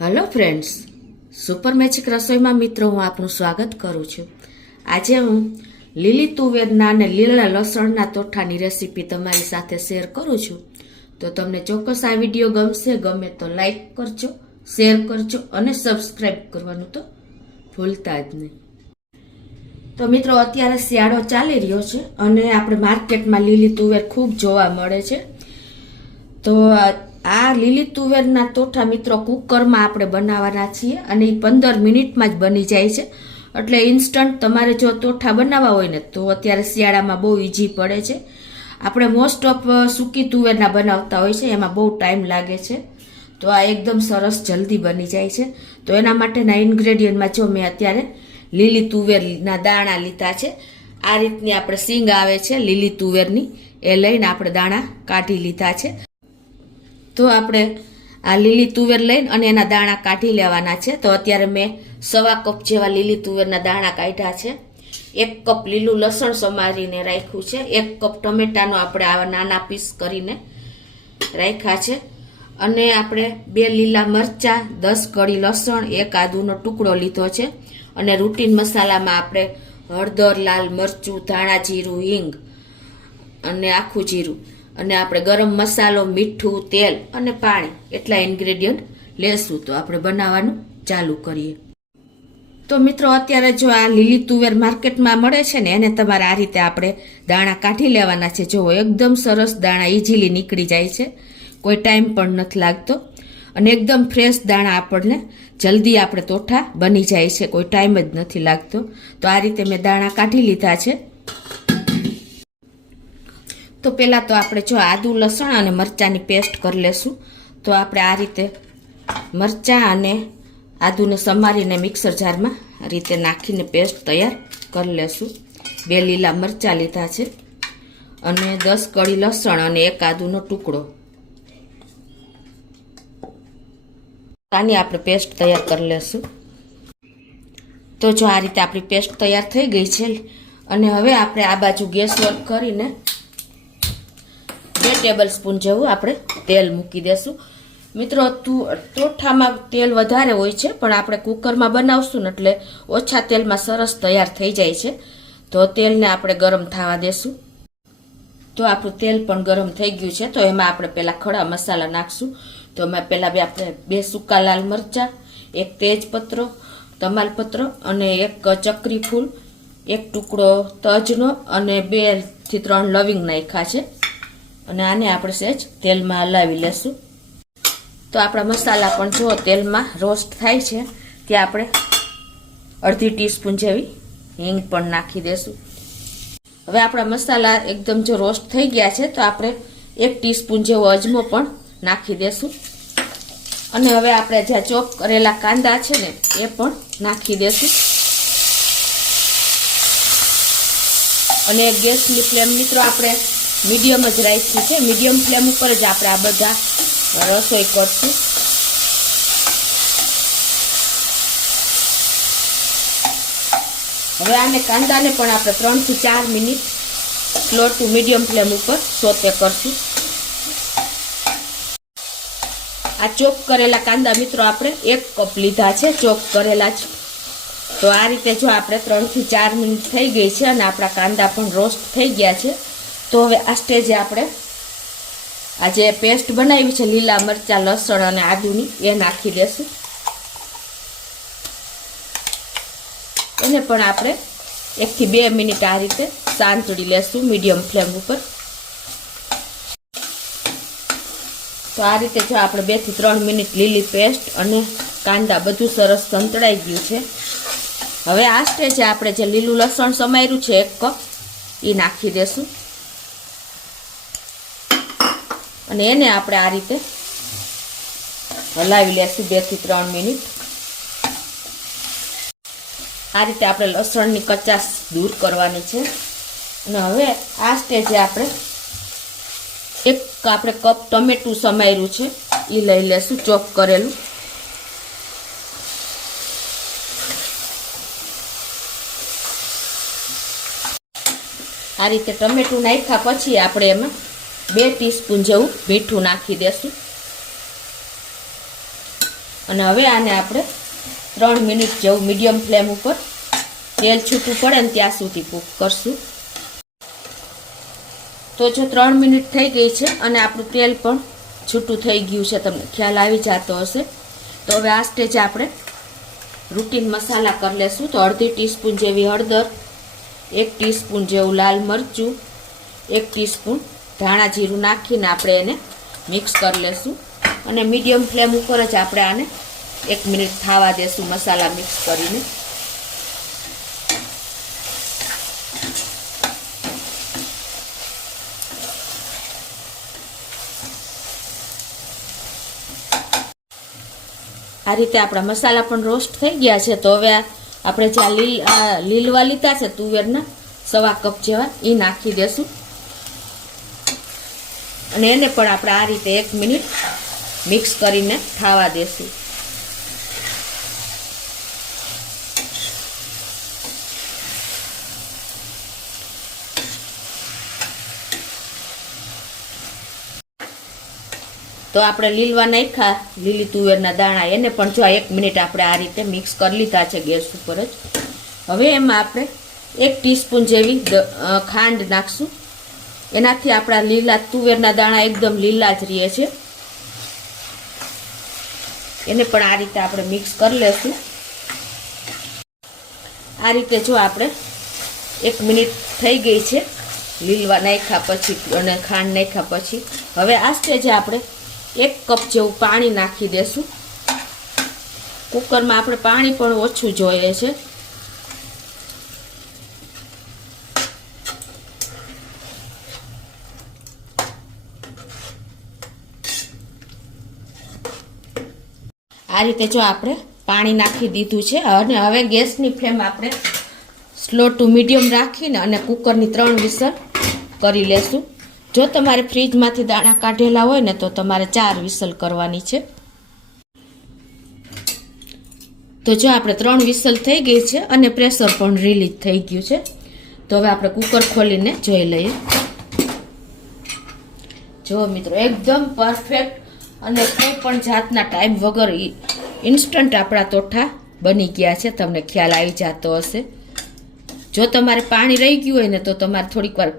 Hello friends, super magic રસોઈમાં મિત્રો હું આપનું સ્વાગત કરું છું. આજે હું લીલી તુવેરના અને લીલા લસણના તોઠાની રેસીપી તમારી સાથે શેર કરું છું. તો તમને ચોક્કસ આ વિડીયો ગમશે. ગમે તો લાઈક કરજો, શેર કરજો અને સબસ્ક્રાઈબ કરવાનું તો ભૂલતા જ નહીં. તો મિત્રો, અત્યારે શિયાળો ચાલી રહ્યો છે અને આપણે માર્કેટમાં લીલી તુવેર ખૂબ જોવા મળે છે. તો આ લીલી તુવેરના તોઠા મિત્રો કુકરમાં આપણે બનાવવાના છીએ અને એ 15 મિનિટમાં જ બની જાય છે. એટલે ઇન્સ્ટન્ટ તમારે જો તોઠા બનાવવા હોય ને તો અત્યારે શિયાળામાં બહુ ઈઝી પડે છે. આપણે મોસ્ટ ઓફ સૂકી તુવેરના બનાવતા હોય છે, એમાં બહુ ટાઈમ લાગે છે. તો આ એકદમ સરસ જલ્દી બની જાય છે. તો એના માટેના ઇન્ગ્રેડિયન્ટમાં જો મેં અત્યારે લીલી તુવેરના દાણા લીધા છે. આ રીતની આપણે સીંગ આવે છે લીલી તુવેરની, એ લઈને આપણે દાણા કાઢી લીધા છે. તો આપણે આ લીલી તુવેર લઈને અને એના દાણા કાઢી લેવાના છે. તો અત્યારે મેં 1.25 કપ જેવા લીલી તુવેરના દાણા કાઢ્યા છે. 1 કપ લીલું લસણ સમારીને રાખ્યું છે. 1 કપ ટમેટાનો આપણે આવા નાના પીસ કરીને રાખ્યા છે. અને આપણે 2 લીલા મરચાં, 10 કળી લસણ, 1 આદુનો ટુકડો લીધો છે. અને રૂટીન મસાલામાં આપણે હળદર, લાલ મરચું, ધાણા જીરું, હિંગ અને આખું જીરું અને આપણે ગરમ મસાલો, મીઠું, તેલ અને પાણી એટલા ઇન્ગ્રેડિયન્ટ લેશું. તો આપણે બનાવવાનું ચાલુ કરીએ. તો મિત્રો, અત્યારે જો આ લીલી તુવેર માર્કેટમાં મળે છે ને, એને તમારે આ રીતે આપણે દાણા કાઢી લેવાના છે. જો એકદમ સરસ દાણા ઇઝીલી નીકળી જાય છે, કોઈ ટાઈમ પણ નથી લાગતો અને એકદમ ફ્રેશ દાણા આપણને જલ્દી આપણે તોઠા બની જાય છે, કોઈ ટાઈમ જ નથી લાગતો. તો આ રીતે મેં દાણા કાઢી લીધા છે. તો પહેલાં તો આપણે જો આદુ, લસણ અને મરચાંની પેસ્ટ કરી લેશું. તો આપણે આ રીતે મરચાં અને આદુને સમારીને મિક્સર જારમાં આ રીતે નાખીને પેસ્ટ તૈયાર કરી લેશું. 2 લીલા મરચાં લીધા છે અને 10 કળી લસણ અને 1 આદુનો ટુકડો. આની આપણે પેસ્ટ તૈયાર કરી લેશું. તો જો આ રીતે આપણી પેસ્ટ તૈયાર થઈ ગઈ છે. અને હવે આપણે આ બાજુ ગેસ બંધ કરીને 2 ટેબલ સ્પૂન જેવું આપણે તેલ મૂકી દેશું. મિત્રો, તોઠામાં તેલ વધારે હોય છે, પણ આપણે કુકરમાં બનાવશું ને એટલે ઓછા તેલમાં સરસ તૈયાર થઈ જાય છે. તો તેલને આપણે ગરમ થવા દેશું. તો આપણું તેલ પણ ગરમ થઈ ગયું છે. તો એમાં આપણે પહેલાં ખડા મસાલા નાખશું. તો એમાં પહેલાં આપણે 2 સૂકા લાલ મરચાં, 1 તેજપત્ર, તમાલપત્ર અને 1 ચક્રી ફૂલ, 1 ટુકડો તજનો અને 2 થી 3 લવિંગ નાખ્યા છે. અને આને આપણે સહેજ તેલમાં હલાવી લેશું. તો આપણા મસાલા પણ જો તેલમાં રોસ્ટ થાય છે ત્યાં આપણે અડધી ટીસ્પૂન જેવી હિંગ પણ નાખી દેશું. હવે આપણા મસાલા એકદમ જો રોસ્ટ થઈ ગયા છે તો આપણે 1 ટીસ્પૂન જેવો અજમો પણ નાખી દેશું. અને હવે આપણે જ્યાં ચોપ કરેલા કાંદા છે ને એ પણ નાખી દેશું. અને ગેસની ફ્લેમ મિત્રો આપણે મીડિયમ જ રાખી છે. મીડિયમ ફ્લેમ ઉપર જ આપણે આ બધા રસોઈ કરશું. હવે આને કાંદાને પણ આપણે 3 થી 4 minute slow to medium flame ઉપર સોતે કરશું. આ ચોપ કરેલા કાંદા મિત્રો આપણે 1 કપ લીધા છે, ચોપ કરેલા જ. તો આ રીતે જો આપણે 3 થી 4 મિનિટ થઈ ગઈ છે અને આપણા કાંદા પણ રોસ્ટ થઈ ગયા છે. તો હવે આ સ્ટેજે આપણે આ જે પેસ્ટ બનાવી છે લીલા મરચાં, લસણ અને આદુની, એ નાખી દેશું. એને પણ આપણે 1 થી 2 મિનિટ આ રીતે સાંતળી લેશું મીડિયમ ફ્લેમ ઉપર. તો આ રીતે જો આપણે 2 થી 3 મિનિટ લીલી પેસ્ટ અને કાંદા બધું સરસ સંતળાઈ ગયું છે. હવે આ સ્ટેજે આપણે જે લીલું લસણ સમાર્યું છે 1 કપ, એ નાખી દેશું. અને એને આપણે આ રીતે હલાવી લેશું 2 થી 3 મિનિટ. આ રીતે આપણે લસણની કચાશ દૂર કરવાની છે. અને હવે આ સ્ટેજે આપણે 1 કપ ટમેટું સમાર્યું છે એ લઈ લેશું, ચોપ કરેલું. આ રીતે ટમેટું નાખ્યા પછી આપણે એમાં 2 ટીસ્પૂન જેવું મીઠું નાખી દેશું. અને હવે આને આપણે 3 મિનિટ જેવું મીડિયમ ફ્લેમ ઉપર તેલ છૂટું પડે ને ત્યાં સુધી કૂક કરશું. તો જો 3 મિનિટ થઈ ગઈ છે અને આપણું તેલ પણ છૂટું થઈ ગયું છે, તમને ખ્યાલ આવી જતો હશે. તો હવે આ સ્ટેજ આપણે રૂટીન મસાલા કરી લેશું. તો અડધી ટીસ્પૂન જેવી હળદર, 1 ટીસ્પૂન જેવું લાલ મરચું, 1 ટીસ્પૂન ધાણા જીરું નાખીને આપણે એને મિક્સ કરી લેશું. અને મીડિયમ ફ્લેમ ઉપર જ આપણે આને 1 મિનિટ થવા દેશું મસાલા મિક્સ કરીને. આ રીતે આપણા મસાલા પણ રોસ્ટ થઈ ગયા છે. તો હવે આપણે જે લીલવા લીધા છે તુવેરના 1/4 કપ જેવા, એ નાખી દેશું. અને એને પણ આપણે આ રીતે 1 મિનિટ મિક્સ કરીને ખાવા દેશું. તો આપણે લીલવા નાખ્યા લીલી તુવેરના દાણા, એને પણ જો 1 મિનિટ આપણે આ રીતે મિક્સ કરી લીધા છે ગેસ ઉપર જ. હવે એમાં આપણે 1 ટીસ્પૂન જેવી ખાંડ નાખશું. એનાથી આપણા લીલા તુવેરના દાણા એકદમ લીલા જ રહે છે. એને પણ આ રીતે આપણે મિક્સ કરી લેશું. આ રીતે જો આપણે 1 મિનિટ થઈ ગઈ છે લીલવા નાખ્યા પછી અને ખાંડ નાખ્યા પછી. હવે આ સ્ટેજે આપણે 1 કપ જેવું પાણી નાખી દેશું. કુકરમાં આપણે પાણી પણ ઓછું જોઈએ છે. આ રીતે જો આપણે પાણી નાખી દીધું છે અને હવે ગેસની ફ્લેમ આપણે સ્લો ટુ મીડિયમ રાખીને અને કુકરની 3 વિસલ કરી લેશું. જો તમારે ફ્રીજમાંથી દાણા કાઢેલા હોય ને તો તમારે 4 વિસલ કરવાની છે. તો જો આપણે 3 વિસલ થઈ ગઈ છે અને પ્રેશર પણ રિલીઝ થઈ ગયું છે. તો હવે આપણે કુકર ખોલીને જોઈ લઈએ. જો મિત્રો એકદમ પરફેક્ટ અને કોઈ પણ જાતના ટાઈમ વગર ઇન્સ્ટન્ટ આપણા તોઠા બની ગયા છે. તમને ખ્યાલ આવી જતો હશે. જો તમારે પાણી રહી ગયું હોય ને તો તમારે થોડીક વાર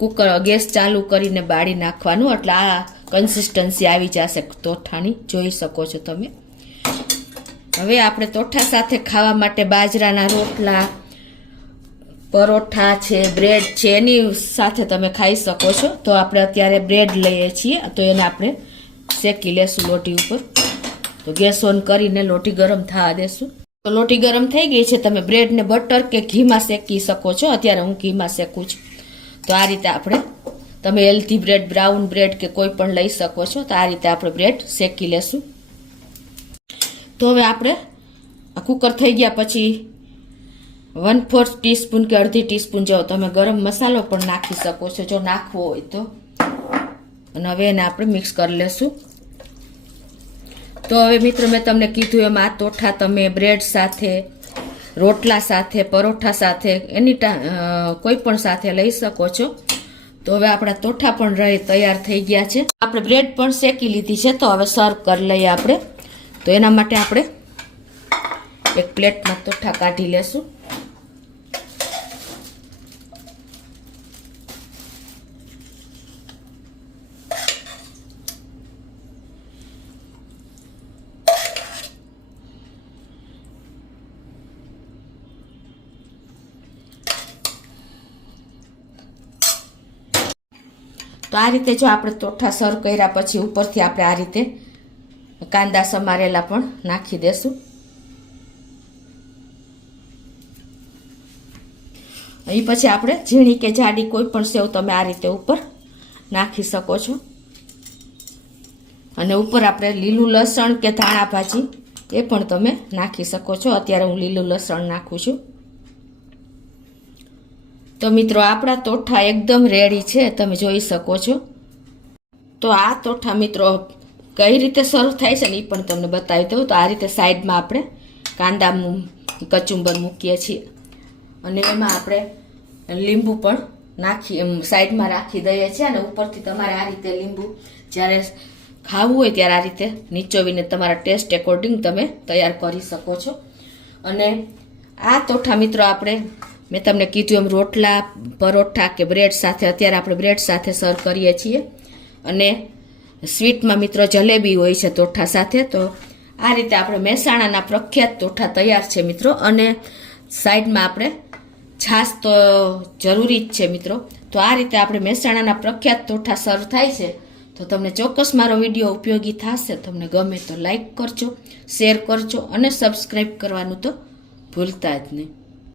કુકર ગેસ ચાલુ કરીને બાળી નાખવાનું, એટલે આ કન્સિસ્ટન્સી આવી જશે તોઠાની, જોઈ શકો છો તમે. હવે આપણે તોઠા સાથે ખાવા માટે બાજરાના રોટલા, પરોઠા છે, બ્રેડ છે, એની સાથે તમે ખાઈ શકો છો. તો આપણે અત્યારે બ્રેડ લઈએ છીએ, તો એને આપણે શેકી લેશું લોટી ઉપર. તો ગેસ ઓન કરીને લોટી ગરમ થવા દેશું. તો લોટી ગરમ થઈ ગઈ છે. તમે બ્રેડને બટર કે ઘીમાં શેકી શકો છો. અત્યારે હું ઘીમાં શેકું છું. તો આ રીતે આપણે, તમે હેલ્ધી બ્રેડ, બ્રાઉન બ્રેડ કે કોઈ પણ લઈ શકો છો. તો આ રીતે આપણે બ્રેડ શેકી લેશું. તો હવે આપણે કુકર થઈ ગયા પછી 1/4 ટીસ્પૂન કે અડધી ટીસ્પૂન જેવો તમે ગરમ મસાલો પણ નાખી શકો છો જો નાખવો હોય તો. અને હવે એને આપણે મિક્સ કરી લેશું. તો હવે મિત્રો મેં તમને કીધું એમ આ તોઠા તમે બ્રેડ સાથે, રોટલા સાથે, પરોઠા સાથે, કોઈ પણ સાથે લઈ શકો છો. તો હવે આપણા તોઠા પણ તૈયાર થઈ ગયા છે. આપણે બ્રેડ પણ શેકી લીધી છે. તો હવે સર્વ કરી લઈએ આપણે. તો એના માટે આપણે એક પ્લેટમાં તોઠા કાઢી લેશું. તો આ રીતે જો આપણે તોઠા સર્વ કર્યા પછી ઉપરથી આપણે આ રીતે કાંદા સમારેલા પણ નાખી દેશું. એ પછી આપણે ઝીણી કે જાડી કોઈ પણ સેવ તમે આ રીતે ઉપર નાખી શકો છો. અને ઉપર આપણે લીલું લસણ કે ધાણા ભાજી એ પણ તમે નાખી શકો છો. અત્યારે હું લીલું લસણ નાખું છું. તો મિત્રો આપણા તોઠા એકદમ રેડી છે, તમે જોઈ શકો છો. તો આ તોઠા મિત્રો કઈ રીતે સર્વ થાય છે ને એ પણ તમને બતાવી દઉં. તો આ રીતે સાઈડમાં આપણે કાંદા કચુંબર મૂકીએ છીએ અને એમાં આપણે લીંબુ પણ સાઈડમાં રાખી દઈએ છીએ. અને ઉપરથી તમારે આ રીતે લીંબુ જ્યારે ખાવું હોય ત્યારે આ રીતે નીચોવીને તમારા ટેસ્ટ એકોર્ડિંગ તમે તૈયાર કરી શકો છો. અને આ તોઠા મિત્રો આપણે મેં તમને કીધું એમ રોટલા, પરોઠા કે બ્રેડ સાથે, અત્યારે આપણે બ્રેડ સાથે સર્વ કરીએ છીએ. અને સ્વીટમાં મિત્રો જલેબી હોય છે તોઠા સાથે. તો આ રીતે આપણે મહેસાણાના પ્રખ્યાત તોઠા તૈયાર છે મિત્રો. અને સાઈડમાં આપણે છાશ તો જરૂરી જ છે મિત્રો. તો આ રીતે આપણે મહેસાણાના પ્રખ્યાત તોઠા સર્વ થાય છે. તો તમને ચોક્કસ મારો વિડીયો ઉપયોગી થશે. તમને ગમે તો લાઈક કરજો, શેર કરજો અને સબસ્ક્રાઈબ કરવાનું તો ભૂલતા જ નહીં.